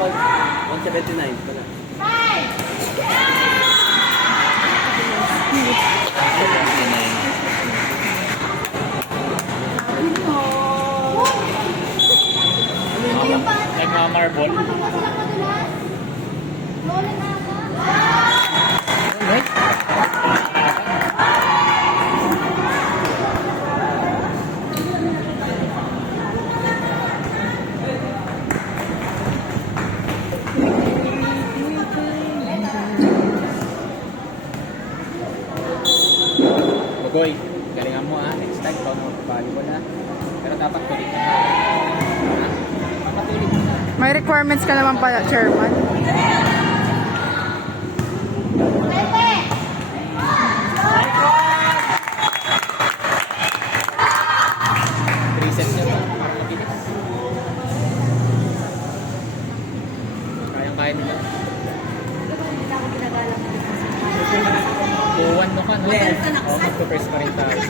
179 pala. Nagmamarble. Goy, galingan mo next time ikaw na magpapalibol pero dapat tuloy ka na. Papatuloy mo na. May requirements ka naman pala, Chairman. Reset nyo ba? Para mabilis. Kayang-kaya nila. Buwan mo ka, no? Yes. Oo, magpo-press pa rin tayo.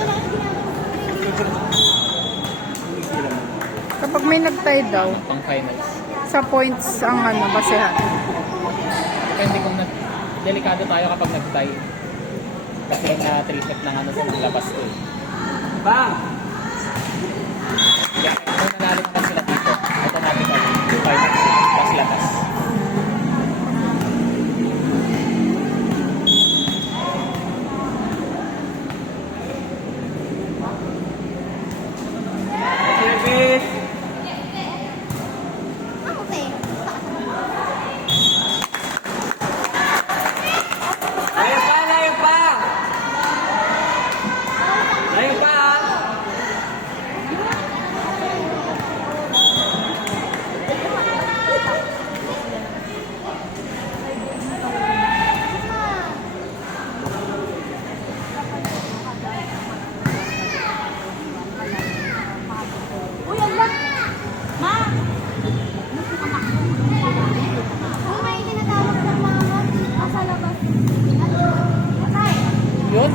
Kapag may nag-tie daw, Pang finals. sa points ang basehan. Depende kung delikado tayo kapag nag-tie. Kasi na-treatment ng sa labas ko eh. Bang! Kaya kung nanalo naman sila dito, automatically, yung finals, tapos labas. Service! Layo pa, layo pa! Layo pa, Uy, ala! Ma! Kung may tinatawag ng mama, nasa labas. Patay! Yun?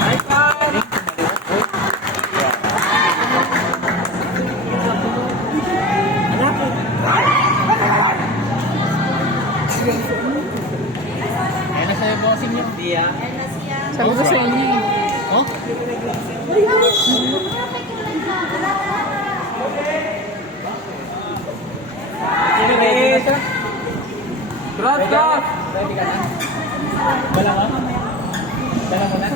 Layo pa! Ayun na sa'yo, bossing yun. Dia. Sabi ko sa inyo eh. Oh? Service! Cross, cross! Ready ka na? Dala mo? Dala mo na?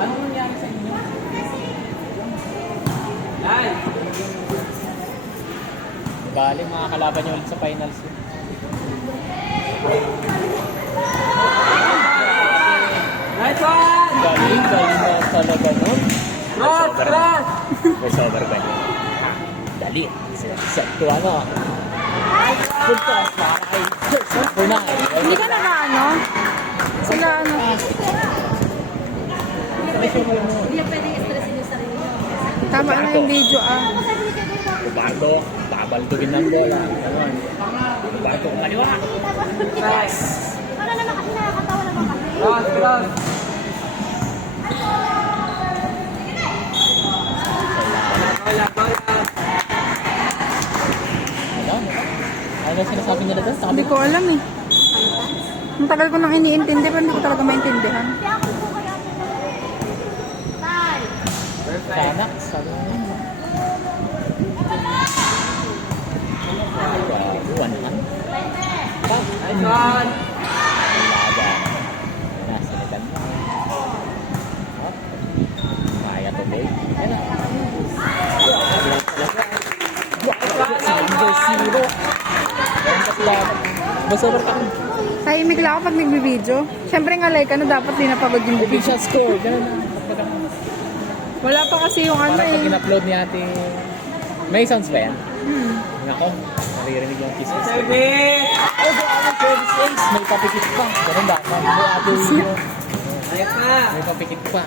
Ano nangyari sa inyo? Live! Bali, mga kalaban nyo ulit sa finals. Nice one! Galing na talaga nun. Cross, cross! May sober ba niya? Dali. Set to ano? Good pass, maray. Sakto na. Hindi ka nag-ano? Sila ano? Hindi na pwedeng estressin yung sarili nyo. Tama na yung video Ubardo, babaldugin ng bola. Ganon. Ubardo, kaliwa. Nice! Para naman kasi nakakatawa naman kasi. Cross, cross! Bola, bola! Ano sinasabi nila doon? Hindi ko alam eh. Ang tagal ko nang iniintindi pero hindi ko talaga maintindihan. Kaya ako po kaya Tay! Sana, sabi mo yun. Buwan naman. Nice one! Laban. Nasalitan mo. Hop. Kaya to, boy. Ayan na. Wow, 0. Masober ka rin. Tahimik lang ako pag nagbibideo. Siyempre nga like dapat di napagod yung video. Official score. Ganun na. Wala pa kasi yung Parang pag eh. in-upload ni ate... May sounds ba yan? Nako, naririnig yung kiss kiss. Service! Oh, grabe, service ace. May papikit pa. Ganun ba? May ate yun. Ayos na! May papikit pa.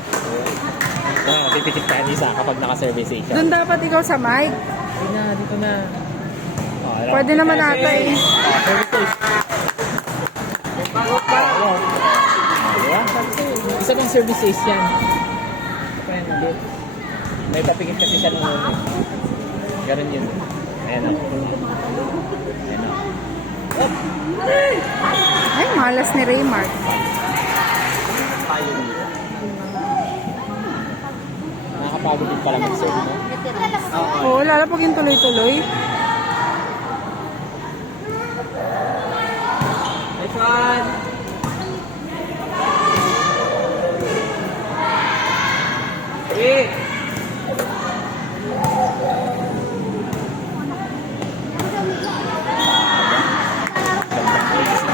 Pipikit ka isa kapag naka-service ace siya. Doon dapat ikaw sa mic. Hindi na, dito na. Pwede naman ata eh. Service. Isa ng services yan. Kaya hindi. May papikit kasi siya nung ulit. Ganun yun. Ayan o. Ayan o. Ay, malas ni Raymart. Tayo dito. Nakakapagod din pala mag-serve, no? Oo, lalo pag yung tuloy-tuloy. Nice one. Eh.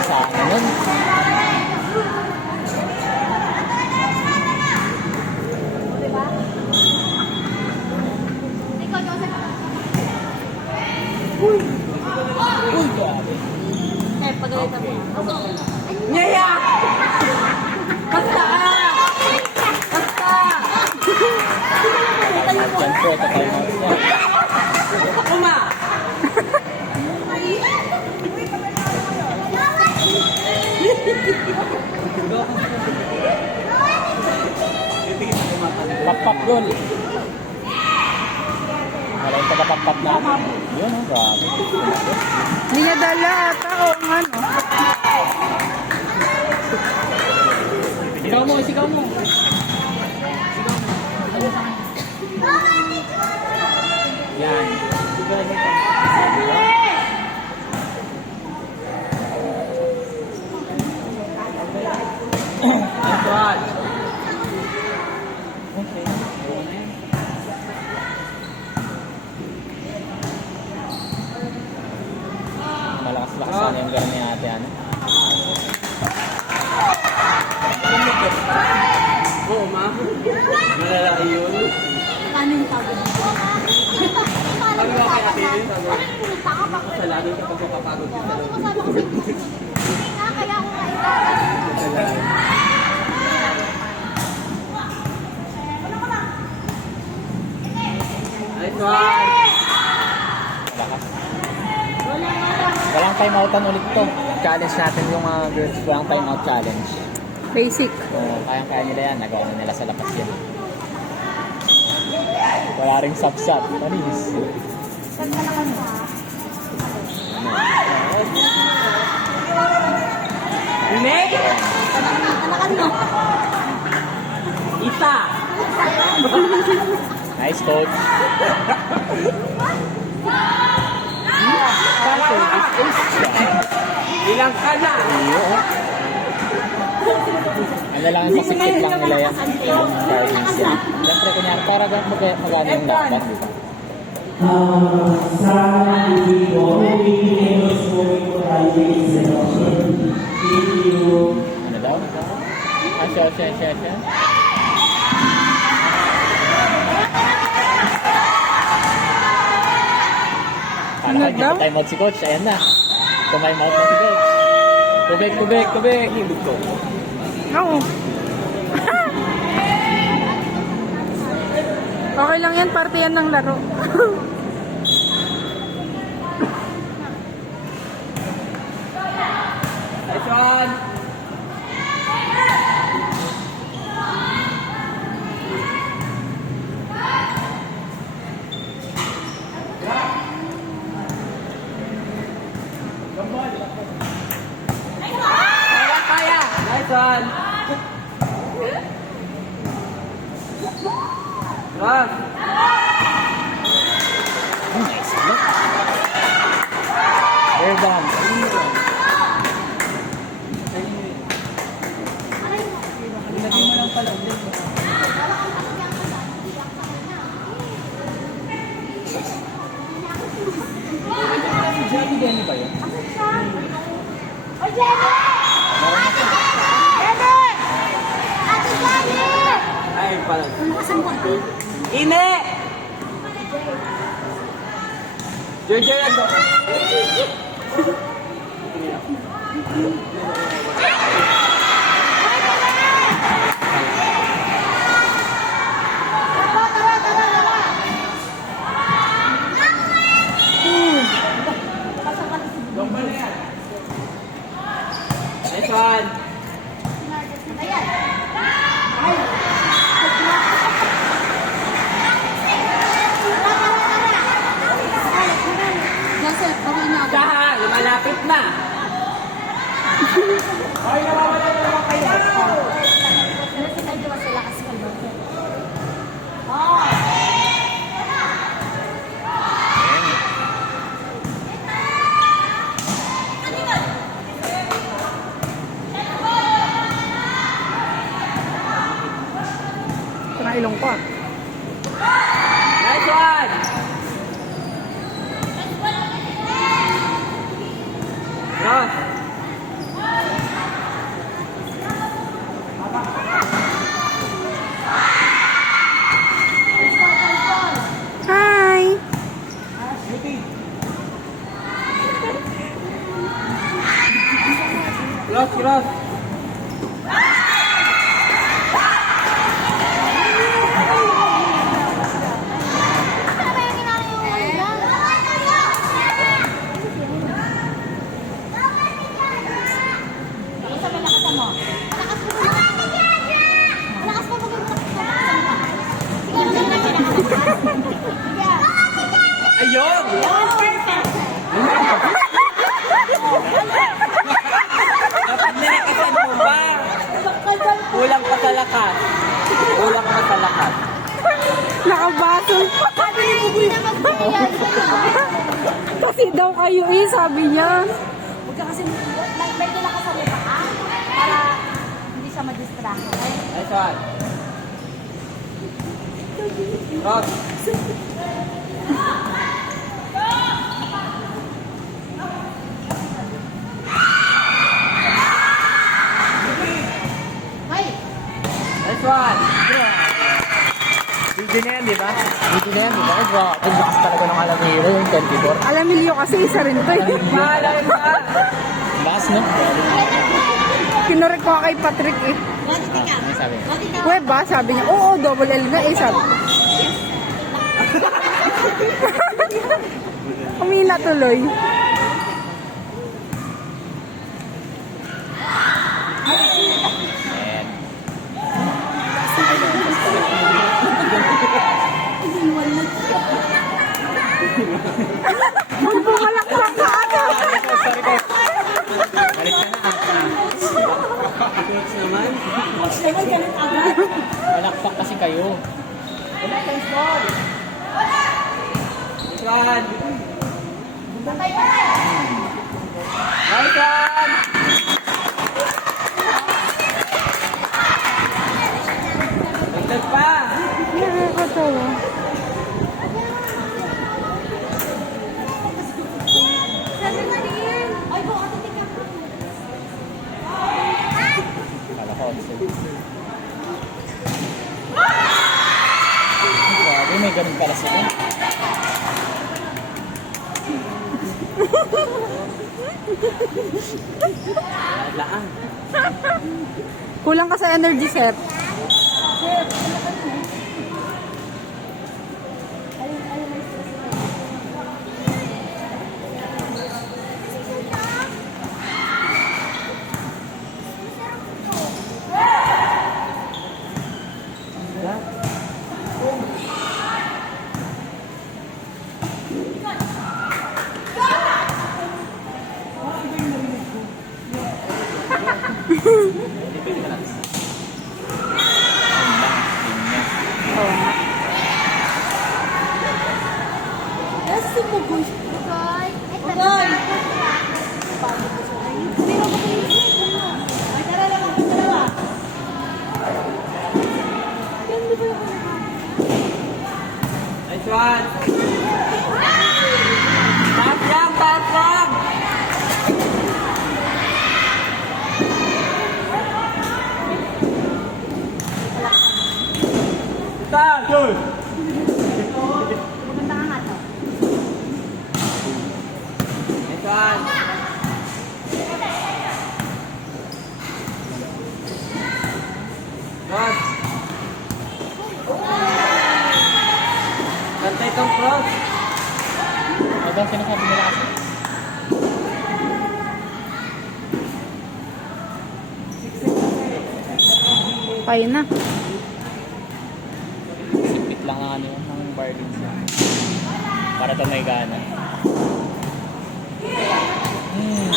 Sa ganun. Ikaw, Joseph. Uy, grabe. Eh, pagalitan mo. Nyaya! Basta! Basta! Yan po, tatay mo. Uma! Pakpak yun. Wala yung pagkapakpak namin. Yun, oh, grabe. Hindi niya dala ata. Oo nga, no? Sigaw mo, sigaw mo. Yan. Nice one. Okay. Malakas-lakas na yung gano'n ni ate, ano? Oo, ma. Malala yun. Ano yung sabi mo? Sabi ko kay ate yun, sabi ko, Pumunta ka pa. salado kapag mapapagod din sa loob. Masama kasi. Kaya ako kailangan. Nice one. Lakas. Walang time outan ulit to. Challenge natin yung mga girls. Walang time out challenge. Basic. So, kayang-kaya nila yan. Nagawa na nila sa lapas yan. Wala ring sapsap. Panis. Nek! Anakan mo. Isa! Nice coach. Ilang ka na? Ano lang ang pasikip lang nila yan. Yung carvings yan. Siyempre, kunyari, para magana yung laban, di ba? Ano daw? Siya. Kala ko, hindi daw? pa time out si coach. Ayan na. Time out na si coach. Tubig. Hilog ko. Oo. Okay lang yan, parte yan ng laro. Nice one. Kaya! Nice one. One. Nice look. We're done. Ilagay mo lang pala ulit. Jenny ba yun? Oy, Jenny! Jenny! Ate Jenny! Ay, pala. Kasang konti. Ine! JJ, ano? Tara! Nice one. Ayan. Joseph, okay na ako. Kaha, lumalapit na. Ay, nawawala na naman kayo. Pero sinadyo sila kasi kalbo. Oh. Ito na ilong ko ah. Nice one. Cross. Hi! Cross, cross. Ano ba yung ginagawa mo? Isa ba lakasan mo? Malakas mo ba? Malakas mo ba? Ayun! Dapat nilakasan mo ba? Kulang pa sa lakas. Kulang pa sa lakas. Nakabasol pa. Sabi ni Bugoy na magbigyan. Kasi daw kayo eh, sabi niya. Huwag ka kasi, may nilakasan mo pa ka? Para hindi siya ma-distract. Nice one. Cross. Ay! Nice one. Video na yan, di ba? Video na yan, di ba? Ang lakas talaga ng Alamiro, yung 24. Alamilyo kasi isa rin to eh. Malay pa. Lakas, no? Kinurek ko kay Patrick eh. Ano sabi? Web ba? Sabi niya, oo, double L na eh. Sabi. Umina tuloy. Ayan. Magbumalakpak ka ata. Sorry ko. Balik ka na. Cross naman. Malakpak kasi kayo. Nice one. Nice one. Dagdag pa. Nakakatawa. Sabi mo rin. Ay, buka ito ka. Kala ko. Grabe, may ganun pala sila. Laan. Kulang ka sa energy, Seth. Oo nga. Yes, sumugoy. Bugoy. Bugoy. Ay, tara lang. Tara. Nice one. Taas lang, taas lang. Taas. Maganda ka nga to. Nice one. Cross. Bantay kang cross. Okay na. Sipit lang ang ano ng bargain siya. Para to may gana. Nice.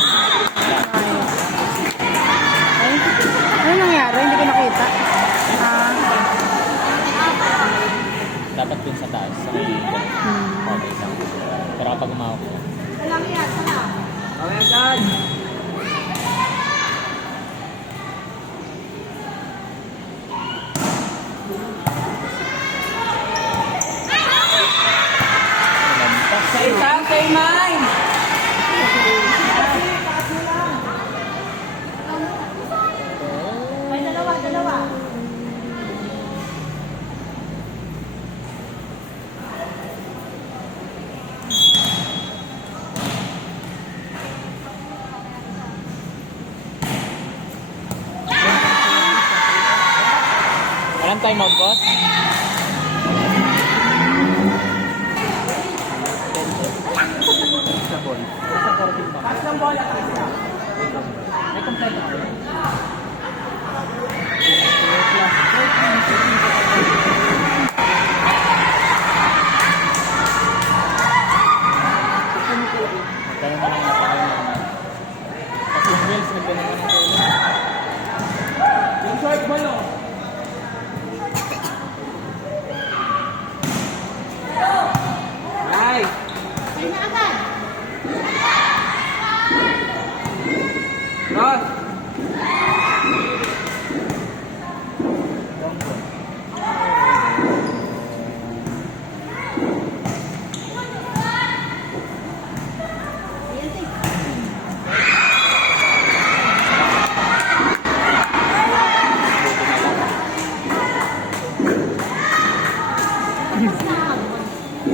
Ay, ano nangyari? Hindi ko nakita. Ah, Dapat dun sa taas. Sa may okay lang. Pero kapag umawak ko. Walang yan, sana. Okay, agad. Lampas. Sa isa, kay mine. May dalawa, dalawa. Walang time out, boss? Sa ball. Sa 14 ba? Pass ng bola, Krista. May complete ako. Nagkaroon na lang napakain naman. At yung wheels, nagkaroon na ng kailan. Yung short ball, oh. Nice. Ay na agad. Cross. Ayan, tay.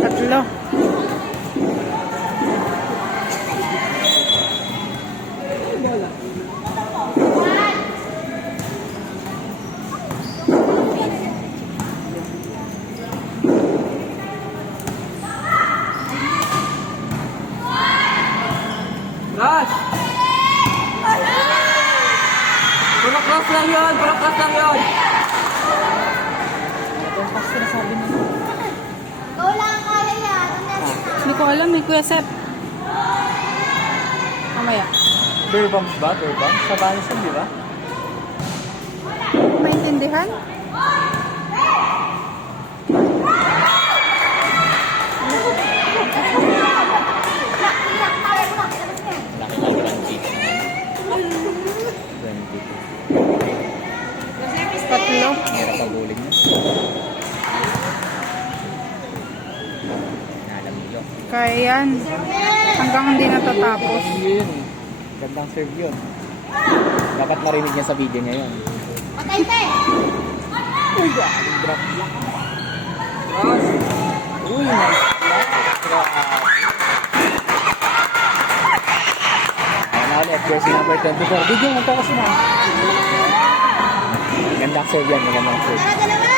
tatlo. Cross. Puro cross lang yun. Puro cross lang yun. Itong pass na sabi mo. Ikaw lang ang kaya yan. Ang next na. Hindi ko alam eh, Kuya Sep. Mamaya. Bare bumps ba? Bare bumps? Sa Vanison, di ba? Maintindihan? Laki lang 20. Tatlo. Hirap paguling na. Nalamilo. Kaya yan. Hanggang hindi natatapos. Yun. Gandang serve yun. Dapat marinig niya sa video niya yun. Patay, tay. Uy, galing drop lang. Cross. Uy, nice. Grabe. Ayan na ulit, jersey number 24. Video, magkakasin na. Magandang serve yan, magandang serve. Tara, dalawa.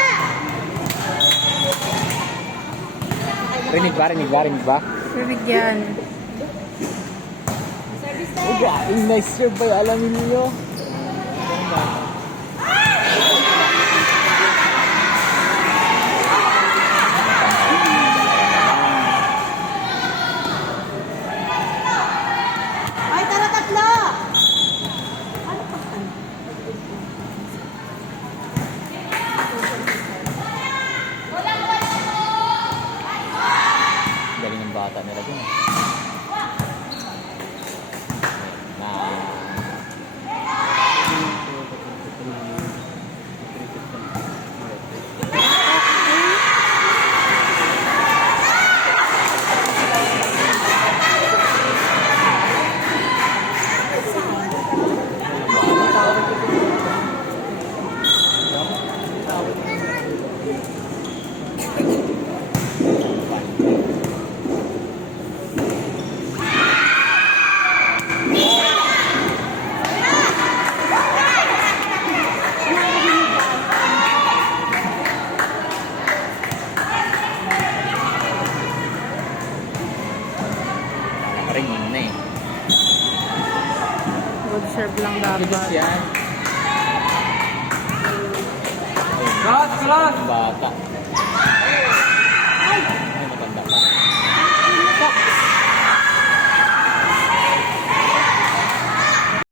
Rinig ba, rinig ba, rinig ba? Bibigyan. Service, Uy, tay. galing nice serve ba yung alamin niyo? Ay, tara, tatlo. Galing ng bata nila dun. Na... Ringin na eh. Good serve lang Bilis dapat. yan. lakas. Bata.